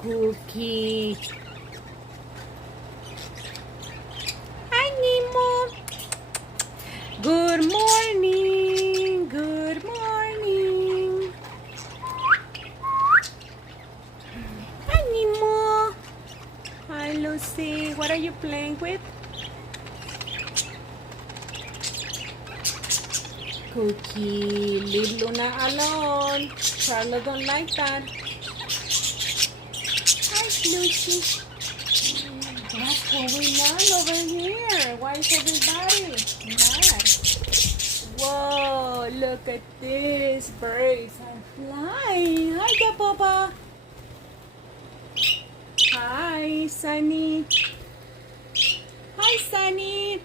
Cookie. Hi, Nemo. Good morning. Good morning. Hi, Nemo. Hi, Lucy. What are you playing with? Cookie, leave Luna alone. Charlotte don't like that. Hi, Lucy. What's going on over here? Why is everybody mad? Whoa, look at this. Birds are flying. Hi, Papa. Hi, Sunny. Hi, Sunny.